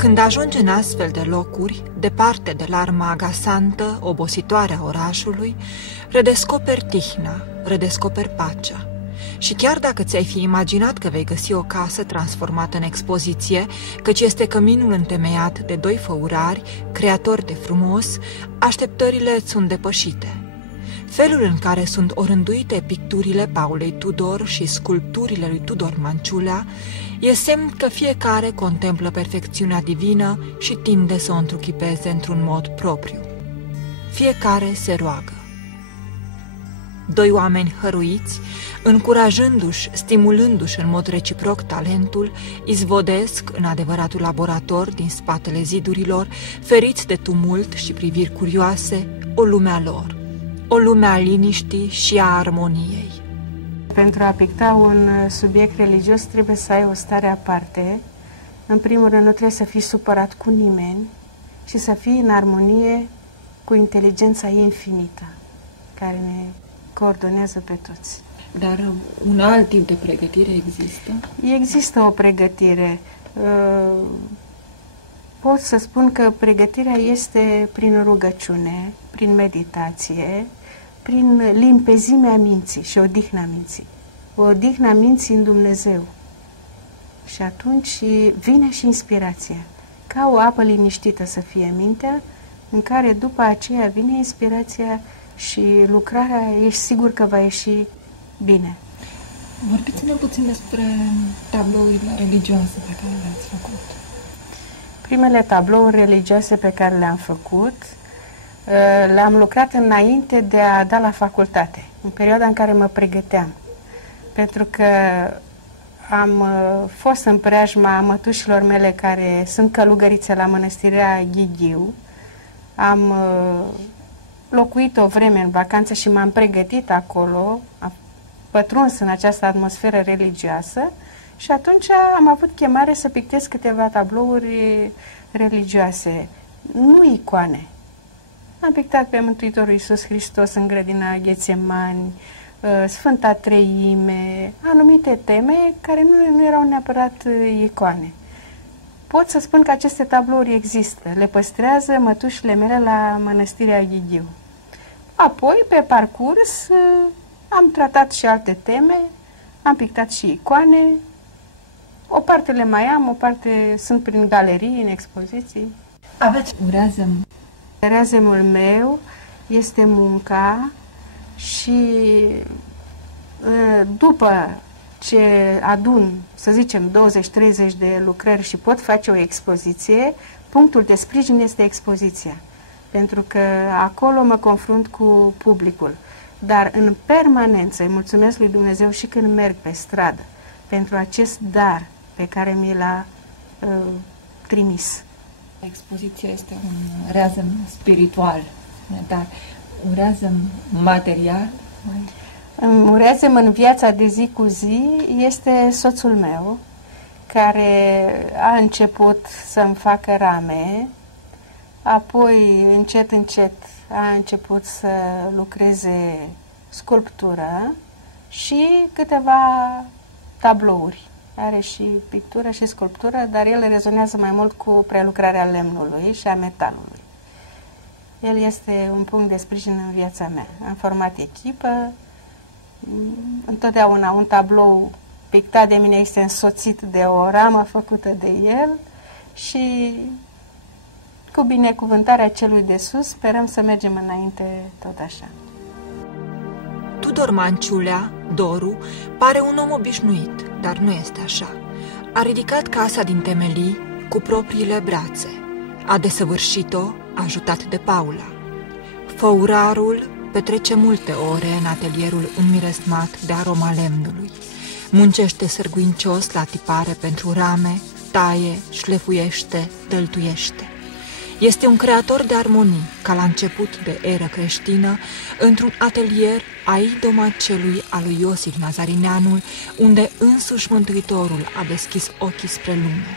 Când ajungi în astfel de locuri, departe de larma agasantă, obositoare a orașului, redescoperi tihna, redescoperi pacea. Și chiar dacă ți-ai fi imaginat că vei găsi o casă transformată în expoziție, căci este căminul întemeiat de doi făurari, creatori de frumos, așteptările îți sunt depășite. Felul în care sunt orânduite picturile Paulei Tudor și sculpturile lui Tudor Manciulea e semn că fiecare contemplă perfecțiunea divină și tinde să o întruchipeze într-un mod propriu. Fiecare se roagă. Doi oameni hăruiți, încurajându-și, stimulându-și în mod reciproc talentul, izvodesc în adevăratul laborator din spatele zidurilor, feriți de tumult și priviri curioase, o lume a lor, o lume a liniștii și a armoniei. Pentru a picta un subiect religios trebuie să ai o stare aparte. În primul rând, nu trebuie să fii supărat cu nimeni și să fii în armonie cu inteligența infinită care ne coordonează pe toți. Dar un alt tip de pregătire există? Există o pregătire. Pot să spun că pregătirea este prin rugăciune, prin meditație, prin limpezimea minții și odihna minții. Odihna minții în Dumnezeu. Și atunci vine și inspirația. Ca o apă liniștită să fie mintea, în care după aceea vine inspirația și lucrarea, ești sigur că va ieși bine. Vorbiți-ne puțin despre tablourile religioase pe care le-ați făcut. Primele tablouri religioase pe care le-am făcut, le-am lucrat înainte de a da la facultate, în perioada în care mă pregăteam. Pentru că am fost în preajma mătușilor mele care sunt călugărițe la Mănăstirea Ghighiu. Am locuit o vreme în vacanță și m-am pregătit acolo, am pătruns în această atmosferă religioasă și atunci am avut chemare să pictez câteva tablouri religioase, nu icoane. Am pictat pe Mântuitorul Iisus Hristos în grădina Ghețemani, Sfânta Treime, anumite teme care nu erau neapărat icoane. Pot să spun că aceste tablouri există, le păstrează mătușile mele la Mănăstirea Ghighiu. Apoi, pe parcurs, am tratat și alte teme, am pictat și icoane, o parte le mai am, o parte sunt prin galerii, în expoziții. Aveți un reazem? Reazemul meu este munca și după ce adun, să zicem, 20-30 de lucrări și pot face o expoziție, punctul de sprijin este expoziția. Pentru că acolo mă confrunt cu publicul. Dar în permanență îi mulțumesc lui Dumnezeu și când merg pe stradă pentru acest dar pe care mi l-a trimis. Expoziția este un reazem spiritual, dar un reazem material? Un reazem în viața de zi cu zi este soțul meu, care a început să-mi facă rame, apoi încet, încet a început să lucreze sculptură și câteva tablouri. Are și pictură și sculptură, dar el rezonează mai mult cu prelucrarea lemnului și a metalului. El este un punct de sprijin în viața mea. Am format echipă, întotdeauna un tablou pictat de mine este însoțit de o ramă făcută de el și cu binecuvântarea celui de sus sperăm să mergem înainte tot așa. Tudor Manciulea, Doru, pare un om obișnuit, dar nu este așa. A ridicat casa din temelii cu propriile brațe. A desăvârșit-o, ajutat de Paula. Făurarul petrece multe ore în atelierul înmiresmat de aroma lemnului. Muncește sârguincios la tipare pentru rame, taie, șlefuiește, tăltuiește. Este un creator de armonii, ca la început de eră creștină, într-un atelier a idoma celui al lui Iosif Nazarineanul, unde însuși Mântuitorul a deschis ochii spre lume.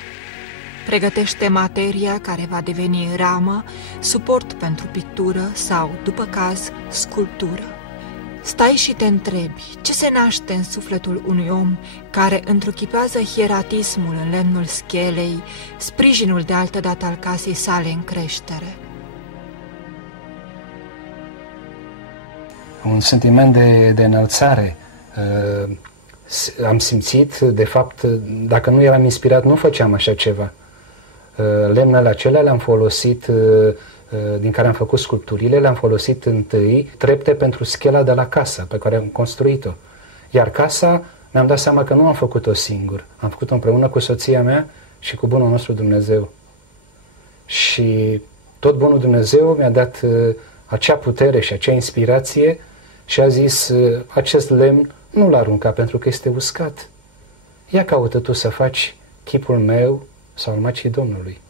Pregătește materia care va deveni ramă, suport pentru pictură sau, după caz, sculptură. Stai și te întrebi ce se naște în sufletul unui om care întruchipează hieratismul în lemnul schelei, sprijinul de altădată al casei sale în creștere. Un sentiment de înălțare. Am simțit, de fapt, dacă nu eram inspirat, nu făceam așa ceva. Lemnele acelea le-am folosit, din care am făcut sculpturile, le-am folosit întâi trepte pentru schela de la casă pe care am construit-o. Iar casa, ne-am dat seama că nu am făcut-o singur. Am făcut-o împreună cu soția mea și cu bunul nostru Dumnezeu. Și tot bunul Dumnezeu mi-a dat acea putere și acea inspirație și a zis, acest lemn nu-l arunca pentru că este uscat. Ia caută tu să faci chipul meu sau al Maicii Domnului.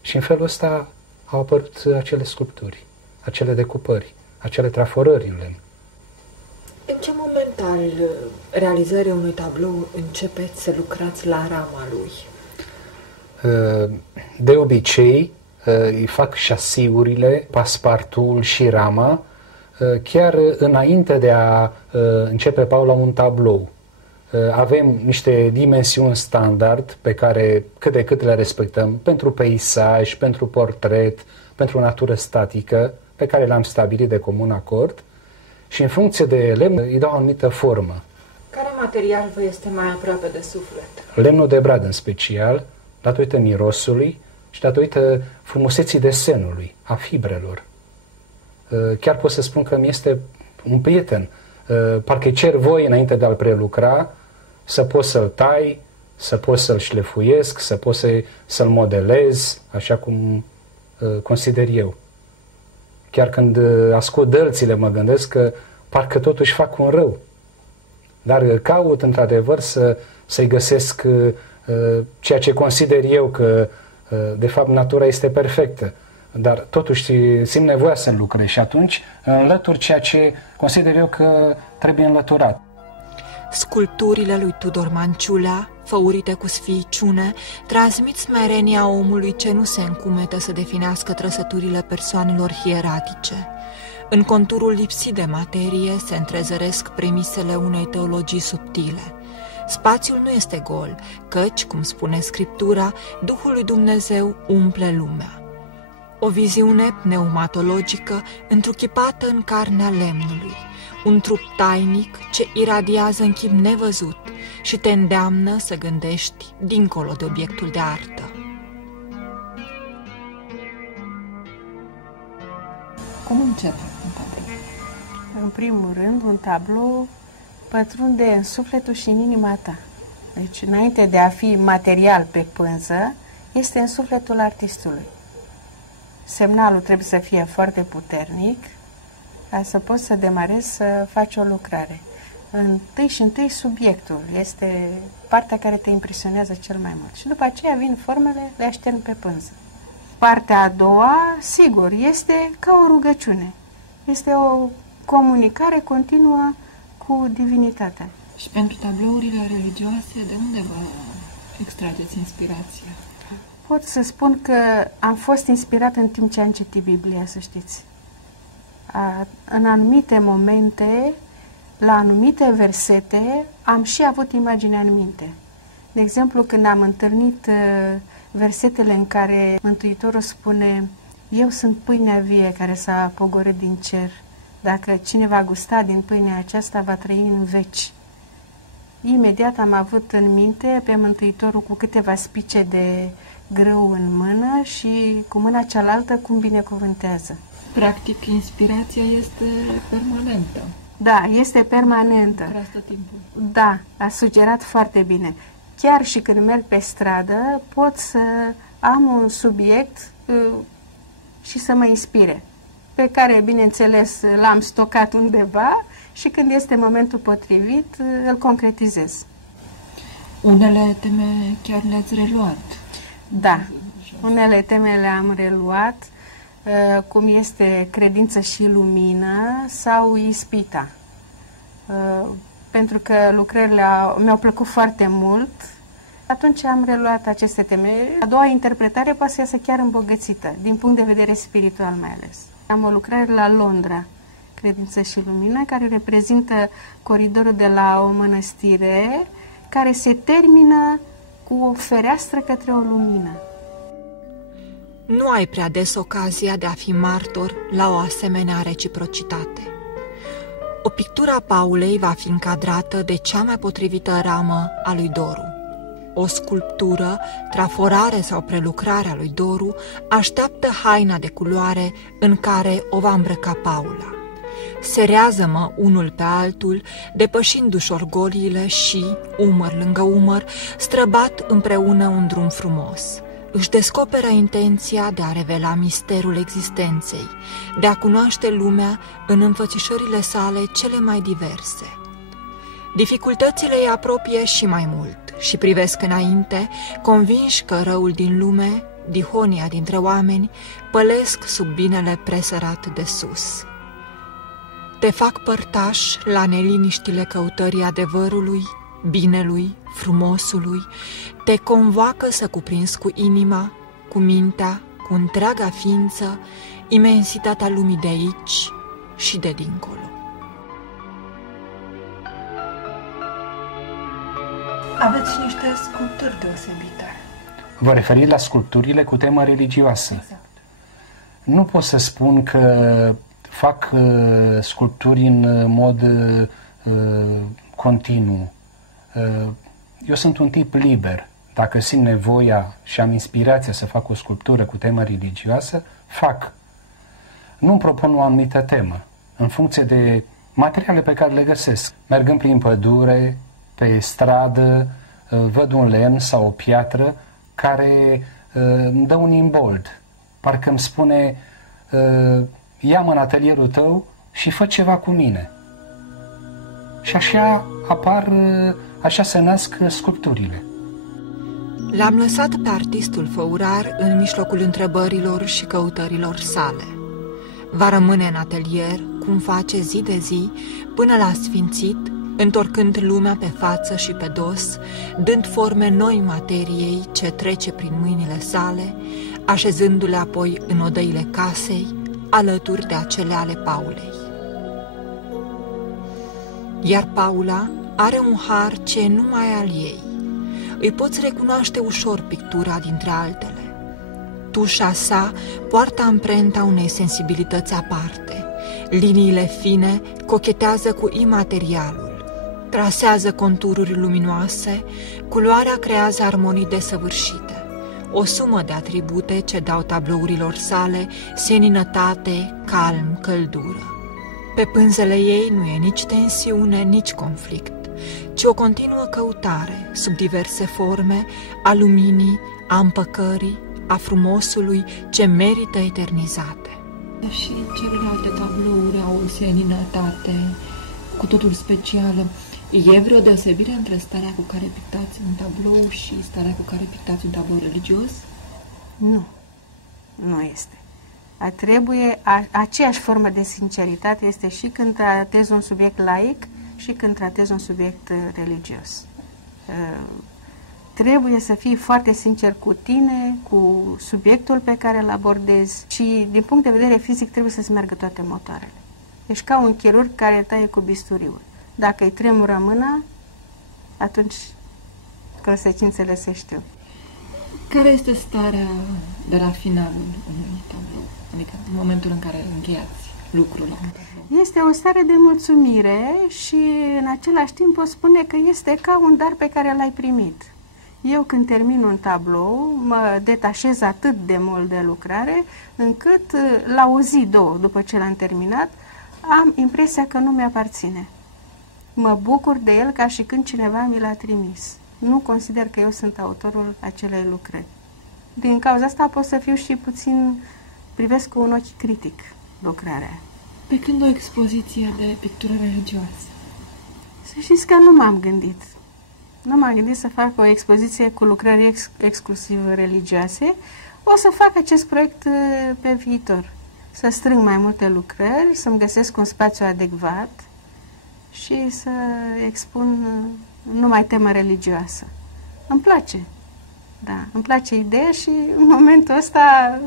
Și în felul ăsta au apărut acele sculpturi, acele decupări, acele traforări în lemn. În ce moment al realizării unui tablou începeți să lucrați la rama lui? De obicei, îi fac șasiurile, paspartul și rama, chiar înainte de a începe Paula un tablou. Avem niște dimensiuni standard pe care cât de cât le respectăm pentru peisaj, pentru portret, pentru natură statică, pe care le-am stabilit de comun acord și în funcție de lemn îi dau o anumită formă. Care material vă este mai aproape de suflet? Lemnul de brad în special, datorită mirosului și datorită frumuseții desenului, a fibrelor. Chiar pot să spun că mi este un prieten. Parcă cer voie înainte de a-l prelucra să pot să-l tai, să pot să-l șlefuiesc, să pot să-l modelez așa cum consider eu. Chiar când ascult dălțile mă gândesc că parcă totuși fac un rău. Dar caut într-adevăr să-i găsesc ceea ce consider eu că de fapt natura este perfectă. Dar totuși simt nevoia să lucrez și atunci înlătur ceea ce consider eu că trebuie înlăturat. Sculpturile lui Tudor Manciulea, făurite cu sfiiciune, transmit smerenia omului ce nu se încumetă să definească trăsăturile persoanelor hieratice. În conturul lipsit de materie se întrezăresc premisele unei teologii subtile. Spațiul nu este gol, căci, cum spune Scriptura, Duhul lui Dumnezeu umple lumea. O viziune pneumatologică întruchipată în carnea lemnului, un trup tainic ce iradiază în chip nevăzut și te îndeamnă să gândești dincolo de obiectul de artă. Cum începe un tablou? În primul rând, un tablou pătrunde în sufletul și în inima ta. Deci, înainte de a fi material pe pânză, este în sufletul artistului. Semnalul trebuie să fie foarte puternic ca să poți să demarezi să faci o lucrare. Întâi subiectul este partea care te impresionează cel mai mult. Și după aceea vin formele, le aștern pe pânză. Partea a doua, sigur, este ca o rugăciune. Este o comunicare continuă cu divinitatea. Și pentru tablourile religioase, de unde vă extrageți inspirația? Pot să spun că am fost inspirat în timp ce am citit Biblia, să știți. În anumite momente, la anumite versete, am și avut imaginea în minte. De exemplu, când am întâlnit versetele în care Mântuitorul spune: eu sunt pâinea vie care s-a pogorât din cer. Dacă cine va gusta din pâinea aceasta, va trăi în veci. Imediat am avut în minte pe Mântuitorul cu câteva spice de grâu în mână și cu mâna cealaltă cum binecuvântează. Practic, inspirația este permanentă. Da, este permanentă. Tot timpul. Da, a sugerat foarte bine. Chiar și când merg pe stradă, pot să am un subiect și să mă inspire, pe care, bineînțeles, l-am stocat undeva și când este momentul potrivit, îl concretizez. Unele teme chiar le-ați reluat. Da, unele teme le-am reluat, cum este credință și lumină sau ispita. Pentru că lucrările mi-au plăcut foarte mult, atunci am reluat aceste teme. A doua interpretare poate să iasă chiar îmbogățită, din punct de vedere spiritual mai ales. Am o lucrare la Londra, credință și lumină, care reprezintă coridorul de la o mănăstire, care se termină cu o fereastră către o lumină. Nu ai prea des ocazia de a fi martor la o asemenea reciprocitate. O pictură a Paulei va fi încadrată de cea mai potrivită ramă a lui Doru. O sculptură, traforare sau prelucrare a lui Doru așteaptă haina de culoare în care o va îmbrăca Paula. Serează-mă unul pe altul, depășindu-și orgoliile și, umăr lângă umăr, străbat împreună un drum frumos. Își descoperă intenția de a revela misterul existenței, de a cunoaște lumea în înfățișările sale cele mai diverse. Dificultățile îi apropie și mai mult și privesc înainte, convinși că răul din lume, dihonia dintre oameni, pălesc sub binele presărat de sus. Te fac părtaș la neliniștile căutării adevărului, binelui, frumosului, te convoacă să cuprinzi cu inima, cu mintea, cu întreaga ființă, imensitatea lumii de aici și de dincolo. Aveți niște sculpturi deosebite. Vă referiți la sculpturile cu temă religioasă. Exact. Nu pot să spun că fac sculpturi în mod continuu. Eu sunt un tip liber. Dacă simt nevoia și am inspirația să fac o sculptură cu temă religioasă, fac. Nu-mi propun o anumită temă, în funcție de materiale pe care le găsesc. Mergând prin pădure, pe stradă, văd un lemn sau o piatră care îmi dă un imbold. Parcă îmi spune, ia-mă în atelierul tău și fă ceva cu mine. Și așa apar, așa se nasc sculpturile. L-am lăsat pe artistul făurar în mijlocul întrebărilor și căutărilor sale. Va rămâne în atelier, cum face zi de zi, până la sfințit, întorcând lumea pe față și pe dos, dând forme noi materiei ce trece prin mâinile sale, așezându-le apoi în odăile casei, alături de acele ale Paulei. Iar Paula are un har ce nu mai e al ei. Îi poți recunoaște ușor pictura dintre altele. Tușa sa poartă amprenta unei sensibilități aparte. Liniile fine cochetează cu imaterialul. Trasează contururi luminoase, culoarea creează armonii desăvârșite. O sumă de atribute ce dau tablourilor sale seninătate, calm, căldură. Pe pânzele ei nu e nici tensiune, nici conflict, ci o continuă căutare, sub diverse forme, a luminii, a împăcării, a frumosului ce merită eternizate. Și celelalte tablouri au o seninătate cu totul specială. E vreo deosebire între starea cu care pictați un tablou și starea cu care pictați un tablou religios? Nu, nu este. Aceeași formă de sinceritate este și când tratezi un subiect laic și când tratezi un subiect religios. Trebuie să fii foarte sincer cu tine, cu subiectul pe care îl abordezi și din punct de vedere fizic trebuie să-ți meargă toate motoarele. Ești ca un chirurg care taie cu bisturiul. Dacă îi tremură mâna, atunci consecințele se știu. Care este starea de la finalul unui tablou? Adică în momentul în care încheiați lucrul la un tablou? Este o stare de mulțumire și în același timp o spune că este ca un dar pe care l-ai primit. Eu când termin un tablou mă detașez atât de mult de lucrare încât la o zi, două, după ce l-am terminat, am impresia că nu mi-aparține. Mă bucur de el ca și când cineva mi l-a trimis. Nu consider că eu sunt autorul acelei lucrări. Din cauza asta pot să fiu și puțin, privesc cu un ochi critic lucrarea. Pe când o expoziție de pictură religioasă? Să știți că nu m-am gândit. Nu m-am gândit să fac o expoziție cu lucrări exclusiv religioase. O să fac acest proiect pe viitor. Să strâng mai multe lucrări, să-mi găsesc un spațiu adecvat și să expun numai temă religioasă. Îmi place. Da, îmi place ideea și în momentul ăsta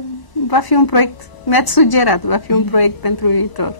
va fi un proiect, mi-ați sugerat, va fi un proiect pentru viitor.